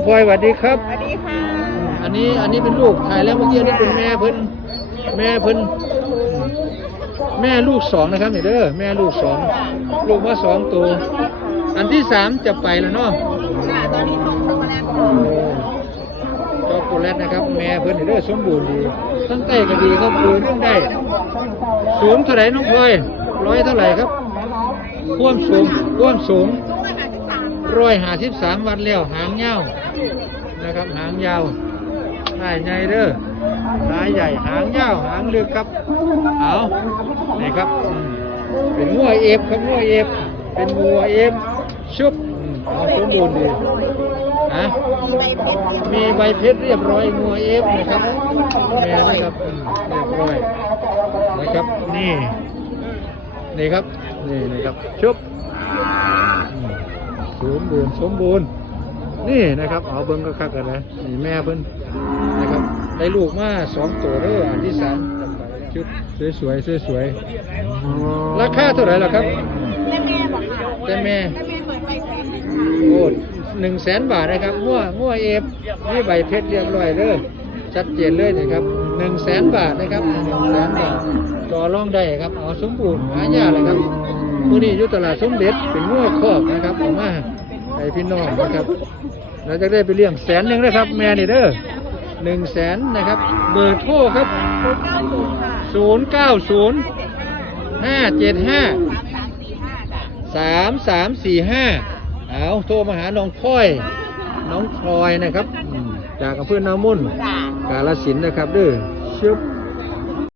องพลอยสวัสดีครับ สวัสดีค่ะ อันนี้อันนี้เป็นลูกถ่ายแล้วเมื่อกี้อันนี่เป็นแม่เพิ่นแม่เพิ่นแม่ลูกสองนะครับนี่เด้อแม่ลูกสองลูกมาสองตัว อันที่สามจะไปแล้วเนาะค่ะตอนนี้ท้องช็อกโกแลตโอ้ช็อกโกแลตนะครับ แม่เพิ่นนี่เด้อสมบูรณ์ดีตั้งแต่ก็ดีครับดูเรื่องได้ สูงเท่าไหร่น้องพลอยร้อยเท่าไหร่ครับความสูงความสูงช่วงอาหารที่สามร้อยห้าสิบสามวันแล้วหางยาว นะครับหางยาวหายใหญ่เด้อหายใหญ่หางยาวหางลึกครับเอานี่ครับเป็นงัวเอฟครับงัวเอฟเป็นงัวเอฟชุบอืมเอาสมบูรณ์ดีนะมีใบเพชรเรียบร้อยงัวเอฟนะครับแม่นะครับเรียบร้อยนะครับนี่นี่ครับนี่นี่ครับชุบสมบูรณ์สมบูรณ์ นี่นะครับเอาเบิ้งก็คักกันนะนี่แม่เพิ่นนะครับได้ลูกมาสองตัวเด้ออันที่สามชุดสวยๆสวยๆราคาเท่าไหร่ล่ะครับแม่แม่บอกค่ะแต่แม่แม่แม่เปิดใบเพชรโอ้หนึ่งแสนบาทนะครับงัวงัวเอฟนี่ใบเพชรเรียบร้อยเด้อชัดเจนเลยนะครับหนึ่งแสนบาทนะครับหนึ่งแสนบาทต่อรองได้ครับเอาสมบูรณ์หายากเลยครับมื้อนี้อยู่ตลาดสมเด็จเป็นงัวคอกนะครับออกมาให้พี่น้องนะครับ เราจะได้ไปเลี้ยงแสนหนึ่งนะครับ แม่นี่เด้อหนึ่งแสนนะครับ เบอร์โทรครับศูนย์เก้าศูนย์ห้าเจ็ดห้าสามสามสี่ห้าเอาโทรมาหาน้องพลอย น้องพลอยนะครับ จากอำเภอนามุ่นกาลสินนะครับเด้อชึบ